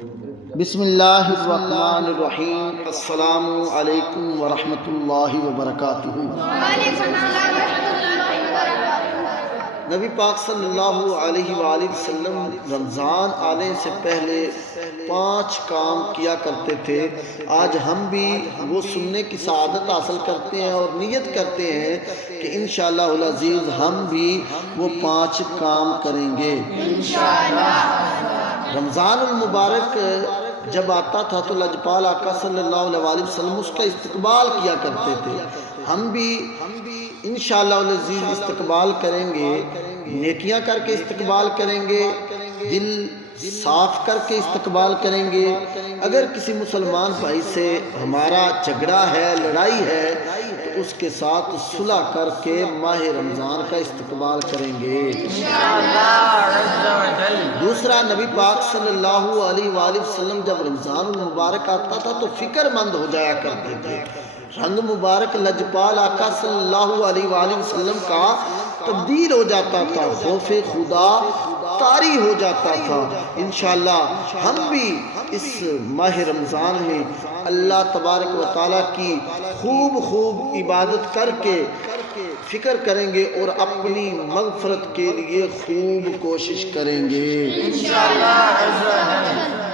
بسم اللہ الرحمن الرحیم۔ السلام علیکم ورحمۃ اللہ وبرکاتہ۔ نبی پاک صلی اللہ علیہ وآلہ وسلم رمضان آنے سے پہلے 5 کام کیا کرتے تھے۔ آج ہم بھی وہ سننے کی سعادت حاصل کرتے ہیں اور نیت کرتے ہیں کہ انشاءاللہ العزیز ہم بھی وہ 5 کام کریں گے انشاءاللہ۔ رمضان المبارک جب آتا تھا تو لجپال آقا صلی اللہ علیہ وآلہ وسلم اس کا استقبال کیا کرتے تھے۔ ہم بھی انشاءاللہ العزیز استقبال کریں گے، نیکیاں کر کے استقبال کریں گے، دل صاف کر کے استقبال کریں گے۔ اگر کسی مسلمان بھائی سے ہمارا جھگڑا ہے، لڑائی ہے، تو اس کے ساتھ صلح کر کے ماہ رمضان کا استقبال کریں گے دوسرا، نبی پاک صلی اللہ علیہ وآلہ وسلم جب رمضان المبارک آتا تھا تو فکر مند ہو جایا کرتے تھے۔ رنگ مبارک لجپال آقا صلی اللہ علیہ وآلہ وسلم کا تبدیل ہو جاتا تھا، خوف خدا طاری ہو جاتا تھا۔ انشاءاللہ ہم بھی اس ماہ رمضان میں اللہ تبارک و تعالیٰ کی خوب عبادت کر کے فکر کریں گے اور اپنی مغفرت کے لیے خوب کوشش کریں گے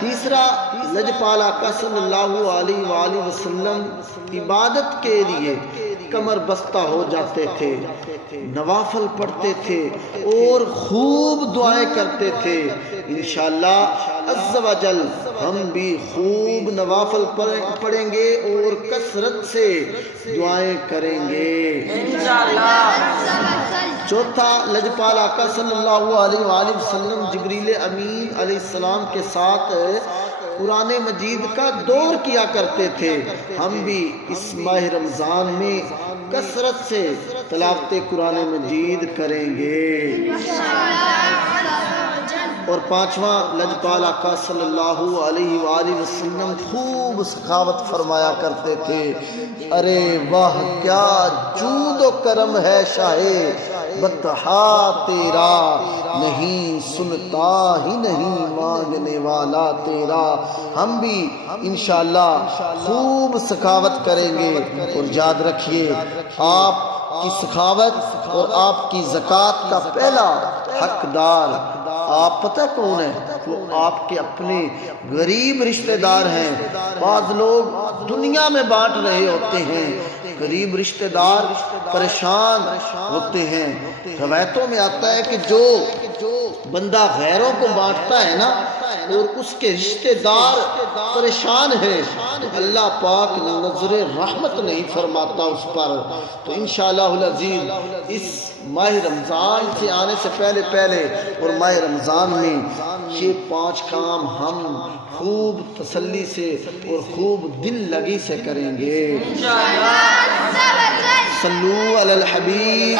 تیسرا، لجپال آقا صلی اللہ علیہ وآلہ وسلم عبادت کے لیے کمر بستہ ہو جاتے تھے، نوافل پڑھتے تھے اور خوب دعائیں کرتے تھے۔ انشاءاللہ عز و جل ہم بھی خوب نوافل پڑھیں گے اور کثرت سے دعائیں کریں گے چوتھا، لجپال آقا صلی اللہ علیہ وآلہ وسلم جبریل امین علیہ السلام کے ساتھ قرآن مجید کا دور کیا کرتے تھے۔ ہم بھی اس ماہ رمضان میں کثرت سے تلاوت قرآن مجید کریں گے اور پانچواں، لجپال آقا صلی اللہ علیہ وآلہ وسلم خوب سخاوت فرمایا کرتے تھے۔ ارے واہ کیا جود و کرم ہے شاہ بطحا تیرا، نہیں سنتا ہی نہیں مانگنے والا تیرا۔ ہم بھی انشاءاللہ خوب سخاوت کریں گے اور یاد رکھیے آپ کی سخاوت اور آپ کی زکوٰۃ کا پہلا حقدار آپ پتہ کون ہے؟ وہ آپ کے اپنے غریب رشتہ دار ہیں۔ بعض لوگ دنیا میں بانٹ رہے ہوتے ہیں، غریب رشتہ دار پریشان ہوتے ہیں۔ روایتوں میں آتا ہے کہ جو بندہ غیروں کو بانٹتا ہے نا اور اس کے رشتہ دار پریشان ہیں، اللہ پاک نظر رحمت نہیں فرماتا اس پر۔ تو انشاءاللہ العزیز اس ماہ رمضان سے آنے سے پہلے اور ماہ رمضان میں یہ 5 کام ہم خوب تسلی سے اور خوب دل لگی سے کریں گے۔ صلو علی الحبیب